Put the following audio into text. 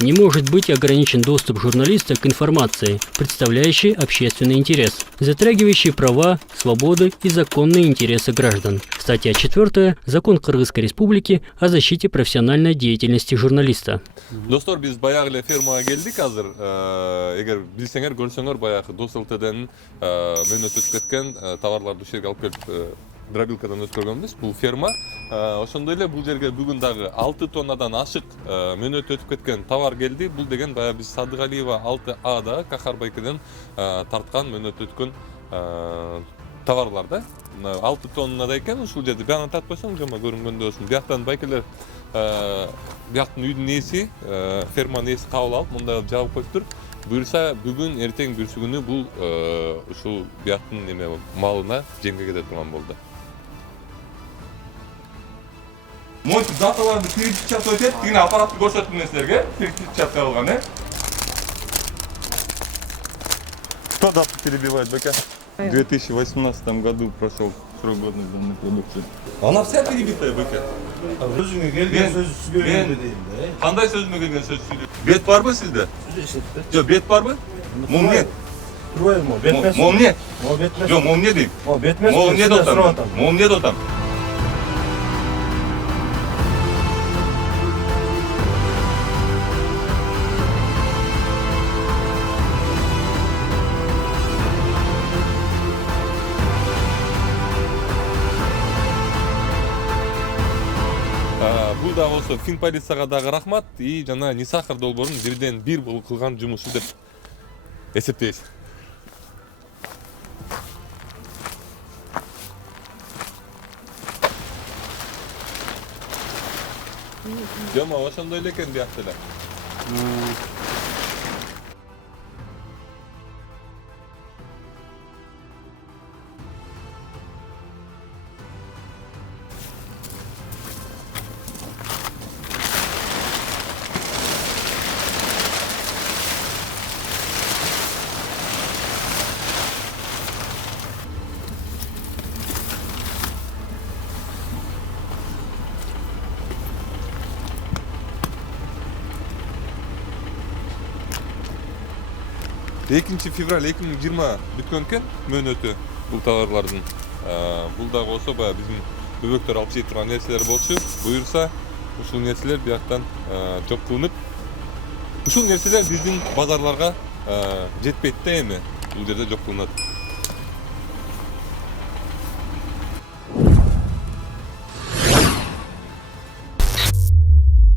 Не может быть ограничен доступ журналиста к информации, представляющей общественный интерес, затрагивающей права, свободы и законные интересы граждан. Статья 4. Закон Кыргызской Республики о защите профессиональной деятельности журналиста. Достор, биз баягы эле фермага келдик азыр. Эгер билсеңер, көрсөңөр, баягы Дос ЛТДнин мөөнөт өтүп кеткен товарларды ушул жерге алып келип дробилкадан өткөргөнбүз. Бул ферма. Ошондой эле бул жерге бүгүн дагы 6 тоннадан ашык мөөнөт өтүп кеткен товар келди. Бул деген баягы биз Садыгалиева 6А Кахарбайкеден тарткан мөөнөт өткөн товарлар да. 6 тоннада экен ушул жерде. Бияны тартып койсоң, жама көрүнгөндөй болсун. Бияктан байкелер бияктын үйдүн ээси, ферманын ээси кабыл алып, мында жабып коюптур. Буюрса бүгүн эртең бүрсү күнү бул ушул бияктын неме малына жемге кете турган болду. Монт даталарды перепечатать этип, тигине аппаратты көрсөттүм мен силерге. Перепечатка алган, Кто дату перебивает, Бака? В 2018 году прошел срок годности данной продукции. Она вся перебитая, Бака. Өзүңө келген сөз сүйлөйүн дейм да. Кандай сөзүмө келген сөз сүйлөйм? Бет барбы сизде? Жок, бет барбы? Мом не? Турбай мо, бетмес. Мом не? Мо бетмес. Жок, мом не дейм. Мо бетмес. Мом не дотам. Мом не дотам. Бул да болсо Фин полицияга дагы рахмат и жана Нисахар долбоорун бирден бир кылган жумушу деп эсептейбиз. Жома, ошондой эле экен биякта эле. Экинчи февраль 2020 бүткөн экен мөөнөтү бул товарлардын. Бул дагы болсо баягы биздин бөбөктөр алып жей турган нерселер болчу. Буюрса, ушул нерселер бияктан жок кылынып, ушул нерселер биздин базарларга жетпейт да эми. Бул жерде жок кылынат.